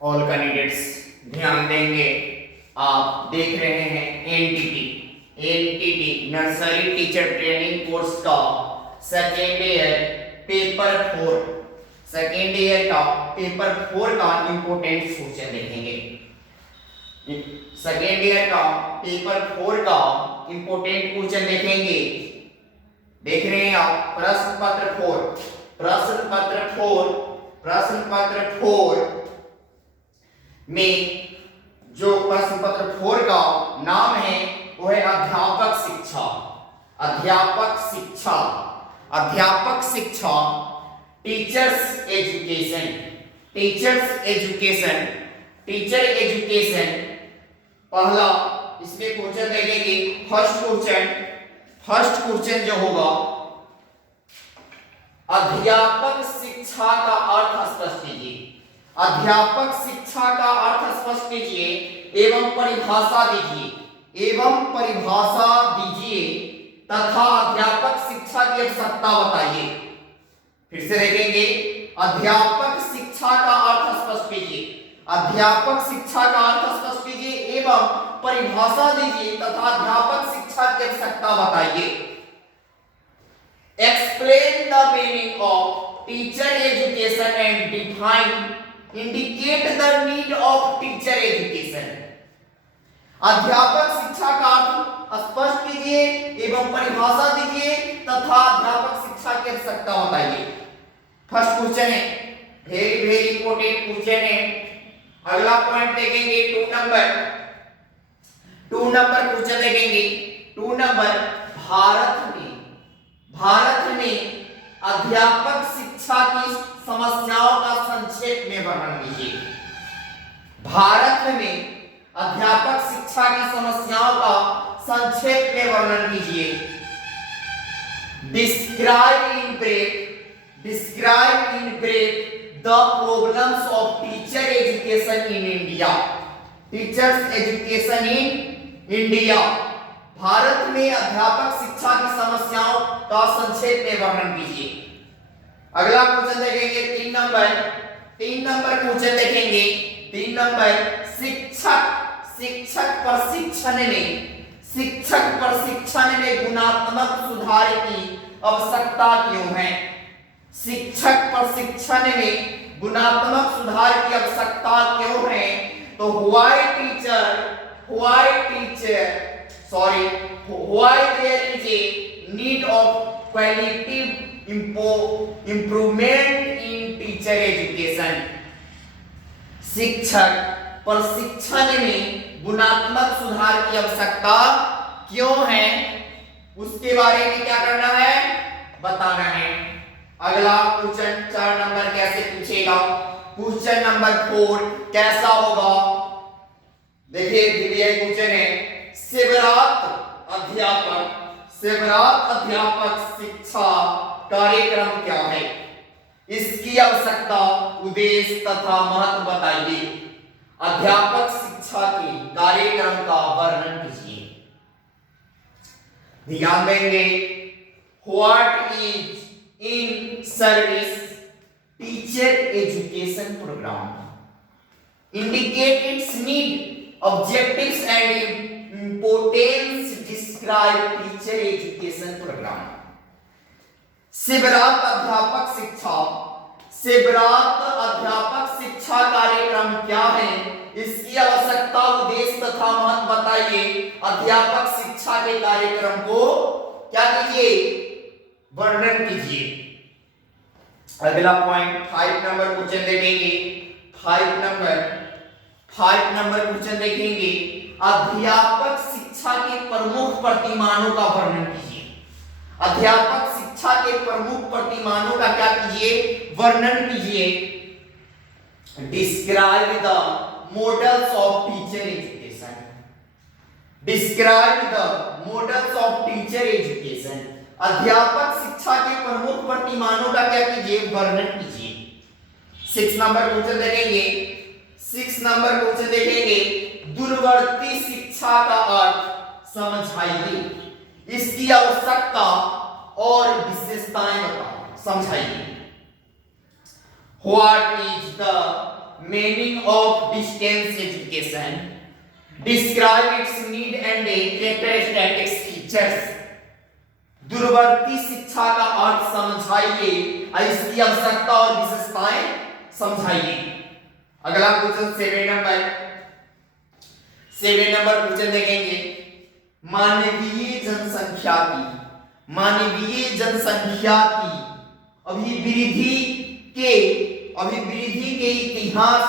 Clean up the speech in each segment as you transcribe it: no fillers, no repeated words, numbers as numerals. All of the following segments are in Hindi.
ऑल कैंडिडेट्स ध्यान देंगे। आप देख रहे हैं NTT nursery teacher training course का सेकेंड ईयर पेपर 4 का इंपोर्टेंट क्वेश्चन देखेंगे। सेकेंड ईयर का पेपर 4 का इंपोर्टेंट क्वेश्चन देखेंगे। देख रहे हैं आप प्रश्न पत्र 4 में जो प्रश्न पत्र 4 का नाम है वो है अध्यापक शिक्षा टीचर एजुकेशन। पहला इसमें क्वेश्चन देखेंगे। फर्स्ट क्वेश्चन जो होगा, अध्यापक शिक्षा का अर्थ स्पष्ट कीजिए। अध्यापक शिक्षा का अर्थ स्पष्ट कीजिए एवं परिभाषा दीजिए तथा अध्यापक शिक्षा की आवश्यकता बताइए। फिर से देखेंगे, अध्यापक शिक्षा का अर्थ स्पष्ट कीजिए। अध्यापक शिक्षा का अर्थ स्पष्ट कीजिए एवं परिभाषा दीजिए तथा अध्यापक शिक्षा की आवश्यकता बताइए। Explain the meaning of teacher education and indicate the need of teacher education। अध्यापक शिक्षा का अर्थ स्पष्ट कीजिए एवं परिभाषा दीजिए तथा अध्यापक शिक्षा की आवश्यकता बताइए। फर्स्ट क्वेश्चन है, वेरी इंपॉर्टेंट क्वेश्चन है। अगला पॉइंट देखेंगे 2 नंबर क्वेश्चन देखेंगे। 2 नंबर, भारत में अध्यापक शिक्षा की समस्याओं का संक्षेप में वर्णन कीजिए। भारत में अध्यापक शिक्षा की समस्याओं का संक्षेप में वर्णन कीजिए। Describe in brief the problems of teacher education in India. Teachers education in India. Bharat में अध्यापक शिक्षा की समस्याओं का संक्षेप में वर्णन कीजिए। अगला क्वेश्चन देखेंगे 3 नंबर क्वेश्चन देखेंगे। 3 नंबर, शिक्षक प्रशिक्षण में गुणात्मक सुधार की आवश्यकता क्यों है? शिक्षक प्रशिक्षण में गुणात्मक सुधार की आवश्यकता क्यों है? तो why there is a need of qualitative improvement in teacher education। शिक्षक प्रशिक्षण में गुणात्मक सुधार की आवश्यकता क्यों है, उसके बारे में क्या करना है, बताना है। अगला क्वेश्चन 4 नंबर कैसे पूछेगा? क्वेश्चन नंबर 4 कैसा होगा? देखिए दिव्य क्वेश्चन है, सेवरात अध्यापक शिक्षा कार्यक्रम क्या है? इसकी आवश्यकता, उद्देश्य तथा महत्व बताइए। अध्यापक शिक्षा के कार्यक्रम का वर्णन कीजिए। ध्यान देंगे, what is in service teacher education programme, indicate its need, objectives and importance, describe teacher education programme. सेवरात अध्यापक शिक्षा कार्यक्रम क्या है? इसकी आवश्यकता, उद्देश्य तथा महत्व बताइए। अध्यापक शिक्षा के कार्यक्रम को क्या कीजिए, वर्णन कीजिए। अगला पॉइंट 5 नंबर क्वेश्चन देखेंगे। 5 नंबर क्वेश्चन देखेंगे, अध्यापक शिक्षा के प्रमुख प्रतिमानों का वर्णन कीजिए। अध्यापक शिक्षा के प्रमुख प्रतिमानों का क्या कीजिए, वर्णन कीजिए। Describe the models of teacher education. Describe the models of teacher education. अध्यापक शिक्षा के प्रमुख प्रतिमानों का क्या कीजिए, वर्णन कीजिए। 6 नंबर क्वेश्चन देखेंगे। 6 नंबर क्वेश्चन देखेंगे, दूरवर्ती शिक्षा का अर्थ समझाइए। इसकी आवश्यकता और विशेषताएं बताओ, समझाइए। What is the meaning of distance education, describe its need and characteristics features. दूरवर्ती शिक्षा का अर्थ समझाइए, इसकी आवश्यकता और विशेषताएं समझाइए। अगला क्वेश्चन 7 नंबर क्वेश्चन देखेंगे। मानवीय जनसंख्या की अभिवृद्धि के इतिहास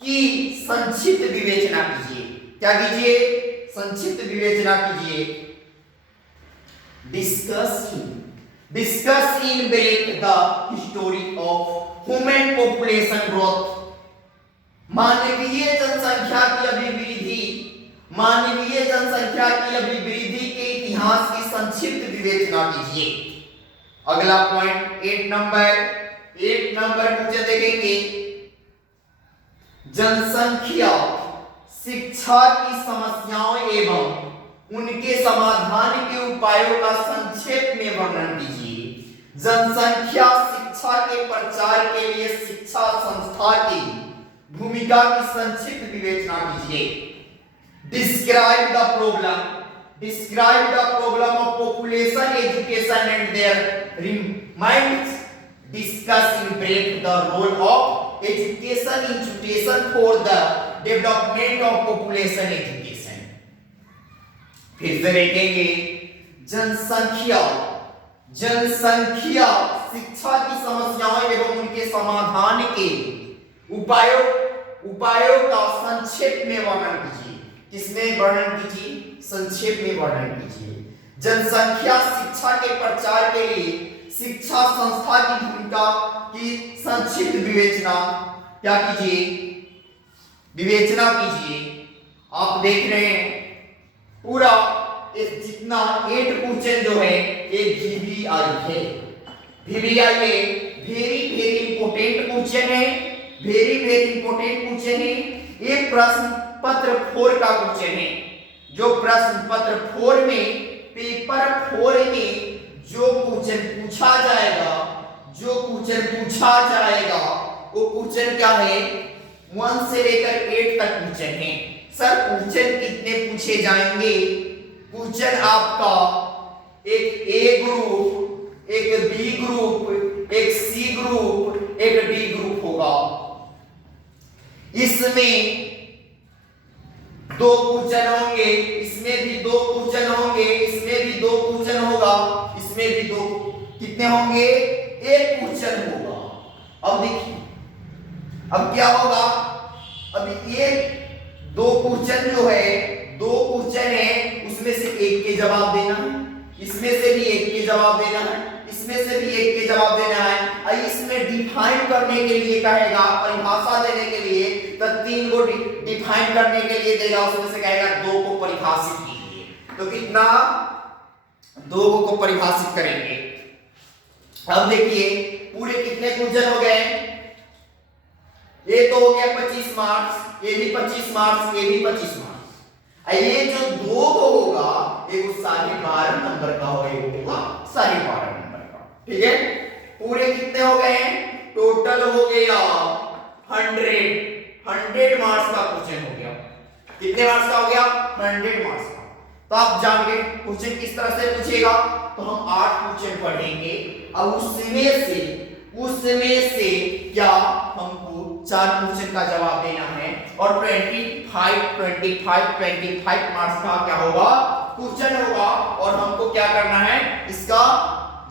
की संक्षिप्त विवेचना कीजिए। क्या कीजिए? संक्षिप्त विवेचना कीजिए। Discuss in brief the history of human population growth. मानवीय जनसंख्या की अभिवृद्धि के इतिहास की संक्षिप्त विवेचना कीजिए। अगला पॉइंट 8 नंबर मुझे देखेंगे। जनसंख्या शिक्षा की समस्याओं एवं उनके समाधान के उपायों का संक्षेप में वर्णन कीजिए। जनसंख्या शिक्षा के प्रचार के लिए शिक्षा संस्था की भूमिका की संक्षिप्त विवेचना कीजिए। Describe the problem of population education and their reminds. Discuss in brief the role of education institution for the development of population education. फिर से देखेंगे। जनसंख्या शिक्षा की समस्याओं एवं उनके समाधान के उपायों का संक्षेप में वर्णन कीजिए। किसमें वर्णन कीजिए? संक्षेप में वर्णन कीजिए। जनसंख्या शिक्षा के प्रचार के लिए शिक्षा संस्था की भूमिका की संक्षिप्त विवेचना क्या कीजिए? विवेचना कीजिए। आप देख रहे हैं पूरा जितना 8 क्वेश्चन जो है एक VBI है। VBI में वेरी इंपॉर्टेंट क्वेश्चन है, वेरी इंपॉर्टेंट क्वेश्चन है। ये प्रश्न पत्र 4 का क्वेश्चन है। जो प्रश्न पत्र 4 में पेपर 4 में जो क्वेश्चन पूछा जाएगा वो क्वेश्चन क्या है? 1 से लेकर 8 तक क्वेश्चन है। सर क्वेश्चन कितने पूछे जाएंगे? क्वेश्चन आपका एक A ग्रुप, एक B ग्रुप, एक C ग्रुप, एक D ग्रुप होगा। इसमें 2 क्वेश्चन होंगे, इसमें भी 2 क्वेश्चन होंगे, इसमें भी 2 क्वेश्चन होगा, इसमें भी 2। कितने होंगे? 1 क्वेश्चन होगा। अब देखिए अब क्या होगा। अब ये 2 क्वेश्चन जो है 2 क्वेश्चन है, उसमें से एक के जवाब देना है, इसमें से भी एक के जवाब देना है, इसमें से भी एक के जवाब देना है। और इसमें डिफाइन करने के लिए कहेगा, परिभाषा देने के लिए तो 3 को डिफाइन करने के लिए देगा, उसमें से कहेगा 2 को परिभाषित कीजिए। तो कितना? 2 को परिभाषित करेंगे। अब देखिए पूरे कितने क्वेश्चन हो गए? ये तो हो गया 25 मार्क्स, ये भी 25 मार्क्स, ये भी 25 मार्क्स। ये जो 2 को होगा एक 12.5 नंबर का होगा, 12.5 नंबर का। ठीक है, पूरे कितने हो गए? टोटल हो गया 100 मार्क्स का क्वेश्चन हो गया। कितने मार्क्स का हो गया? 100 मार्क्स का। तो आप जान गए क्वेश्चन किस तरह से पूछेगा। तो हम 8 क्वेश्चन पढ़ेंगे और उसमें से क्या हमको 4 क्वेश्चन का जवाब देना है और 25 मार्क्स का क्या होगा? क्वेश्चन होगा और हमको क्या करना है? इसका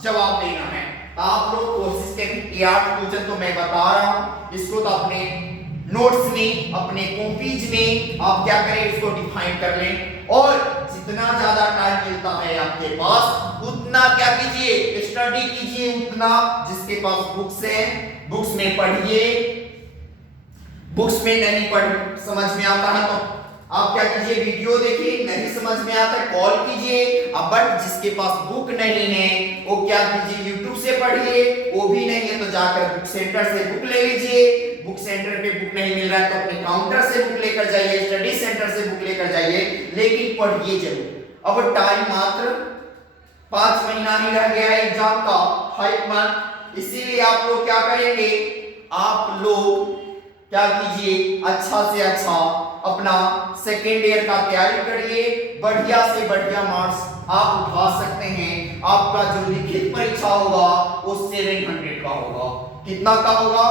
जवाब देना है। आप लोग कोशिश करें कि 8 क्वेश्चन तो मैं बता रहा हूं, इसको तो अपने नोट्स में, अपने कॉपीज में आप क्या करें? इसको डिफाइन कर लें और जितना ज्यादा टाइम मिलता है आपके पास उतना क्या कीजिए? स्टडी कीजिए। उतना जिसके पास बुक्स है बुक्स में पढ़िए। बुक्स में नहीं पढ़ समझ में आता है तो आप क्या कीजिए? वीडियो देखिए। नहीं समझ में आता है कॉल कीजिए। अब बट जिसके पास बुक नहीं है वो क्या कीजिए? यूट्यूब से पढ़िए। वो भी नहीं है तो जाकर बुक सेंटर से बुक ले लीजिए। बुक सेंटर पे बुक नहीं मिल रहा है तो अपने काउंटर से बुक लेकर जाइए, स्टडी सेंटर से बुक लेकर जाइए, लेकिन पढ़िए जरूर। अब टाइम मात्र 5 महीना ही रह गया है एग्जाम का, 5 मंथ। इसीलिए आप लोग क्या करेंगे? आप लोग क्या कीजिए, अच्छा से अच्छा अपना सेकेंड ईयर का तैयारी करिए, बढ़िया से बढ़िया मार्क्स आप उठा सकते हैं। आपका जो लिखित परीक्षा होगा वो 700 का होगा। कितना का होगा?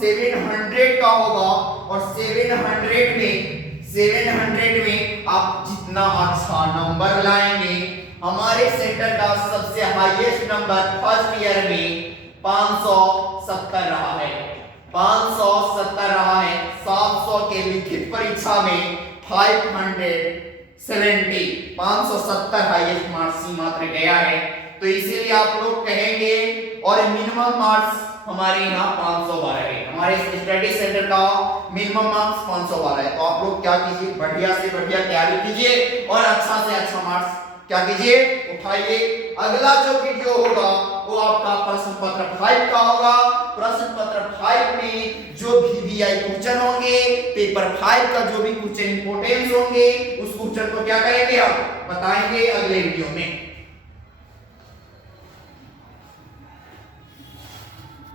700 का होगा। और 700 में आप जितना अच्छा नंबर लाएंगे, हमारे सेंटर का सबसे हाईएस्ट नंबर फर्स्ट ईयर में 570 रहा है, 570 रहा है। 700 के लिखित परीक्षा में 570 हाईएस्ट मार्क्स ही मात्र गया है। तो इसीलिए आप लोग कहेंगे, और मिनिमम मार्क्स हमारे यहाँ 512 है, हमारे स्टडी सेंटर का मिनिमम मार्क्स 512 है। तो आप लोग क्या कीजिए, बढ़िया से बढ़िया तैयारी कीजिए और अच्छा से अच्छा मार्क्स क्या कीजिए, उठाइए। अगला जो वीडियो होगा वो आपका प्रश्न पत्र 5 का होगा। प्रश्न पत्र 5 में जो VBI क्वेश्चन होंगे, पेपर 5 का जो भी क्वेश्चन इंपोर्टेंस होंगे, उस क्वेश्चन को क्या करेंगे, हम बताएंगे अगले वीडियो में।